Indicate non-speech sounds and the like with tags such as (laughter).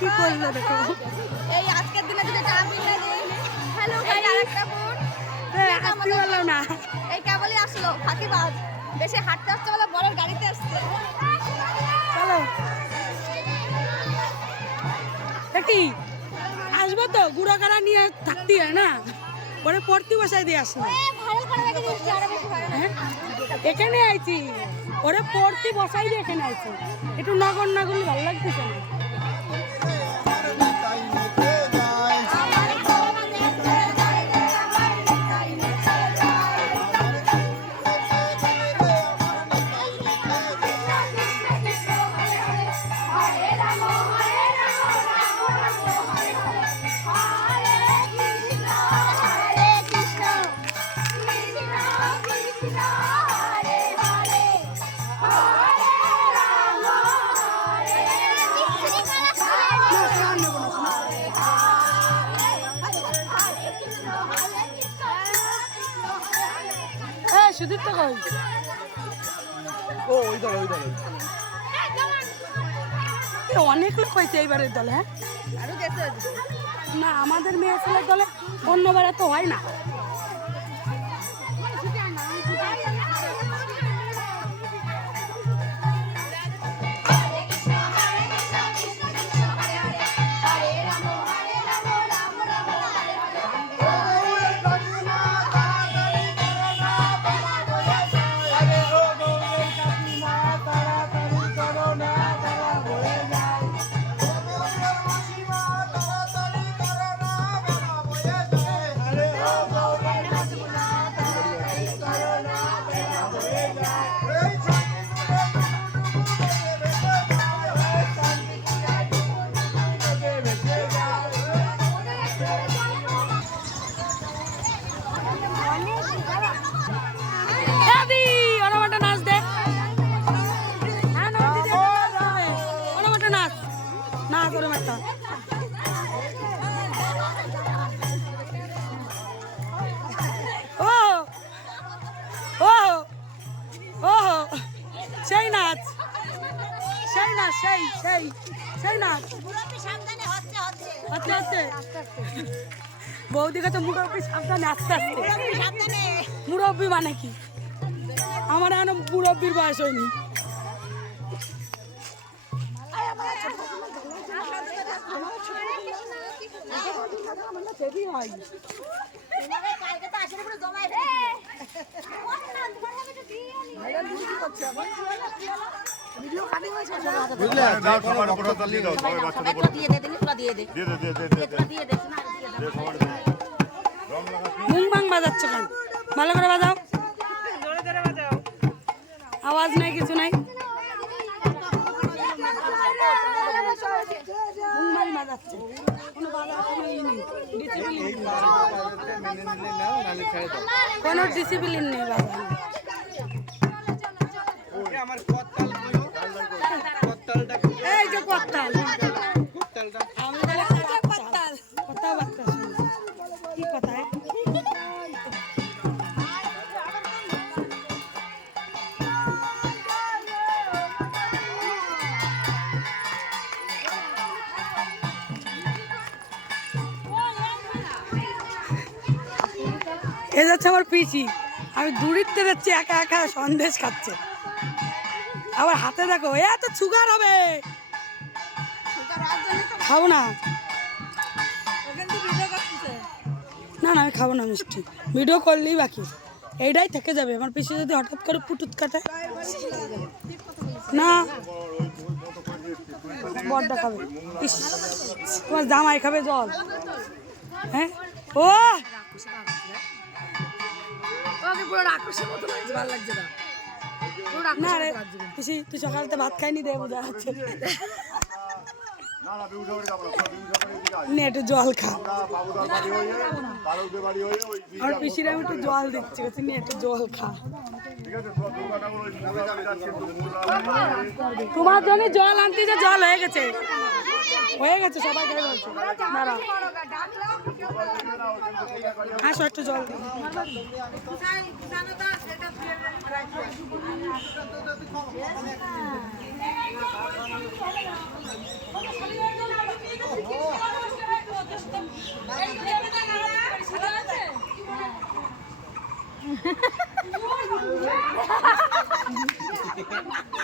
কি করল দেখো? এই আজকের দিনে যদি এটা আমি না দিই হ্যালো গাইস আরেকটা বোন। হ্যাঁ, আসতে পারলাম না। এই কেবলই আসলো ফাঁকিবাজ বেশি হাঁটতে আসছে বলে বড় গাড়িতে আসছে চলো। কি? আসব তো গুড়াগাড়া নিয়ে থাকতে হয় না? পরে পড়তে বসাই দিয়ে ভালো হ্যাঁ? এখানে আইছি। ওরে পড়তে বসাই দিয়ে এখানে আইছি। একটু নগর নগর ভালো লাগতেছে না, সুদীপ তো কই ও ওই দল ওই দল এ, অনেক লোক হয়েছে এইবারের দলে হ্যাঁ? না আমাদের মেয়ে ছেলের দলে অন্যবারে তো হয় না। নাচ ওরম একটা ও সেই নাচ সেই নাচ, সেই সেই সেই নাচ। বৌদিকে তো মুরব্বী সাবধানে, আস্তে আস্তে। মুরব্বী মানে কি? আমার এখন মুরব্বীর বয়স হয়নি। কালকে তো আসলে পুরো জমাই বুঝলে দাও সবার উপরে তালি দাও সবাই বাচ্চাদের উপরে দিয়ে দে দিলি তোরা দিয়ে দে দিয়ে দে দিয়ে দে দিয়ে দে দিয়ে দে শোনা দিয়ে দে দে সবার দে রং লাগা মুং বাং বাজাচ্ছ কেন? ভালো করে বাজাও। আওয়াজ নাই, কিছু নাই? মুং বাজাচ্ছে। কোনো বাজার কোনো ই নেই। ডিসিপ্লিন কোনো ডিসিপ্লিন নেই বাজার আমার এই যে কত্তাল কত্তাল কত্তাল কত্তাল এ যাচ্ছে আমার পিসি আমি দূরিত্বে যাচ্ছি একা একা সন্দেশ খাচ্ছে। আবার হাতে দেখো এ তো সুগার হবে। খাব না। না না আমি খাব না মিষ্টি। ভিডিও করলেই বাকি। এইটাই থেকে যাবে। আমার পিসি যদি হঠাৎ করে পুটুত কাটে। না। বড্ডা খাবে ইস, তোমার জামাই খাবে জল। হ্যাঁ? ও! না। রে পিসি তুই সকালতে ভাত খাইনি দে বোঝা যাচ্ছে। না না বিউটা করে যাব না বিউটা করে দিকে আয় নে একটু জল খা। পিসির আমি একটু জল দিচ্ছি বলছি নিয়ে একটু জল খা। তোমার জন্য জল আনতে যে জল হয়ে গেছে। হয়ে গেছে সবাই দাঁড়াও। আসো একটু জল দিই। (laughs) (laughs)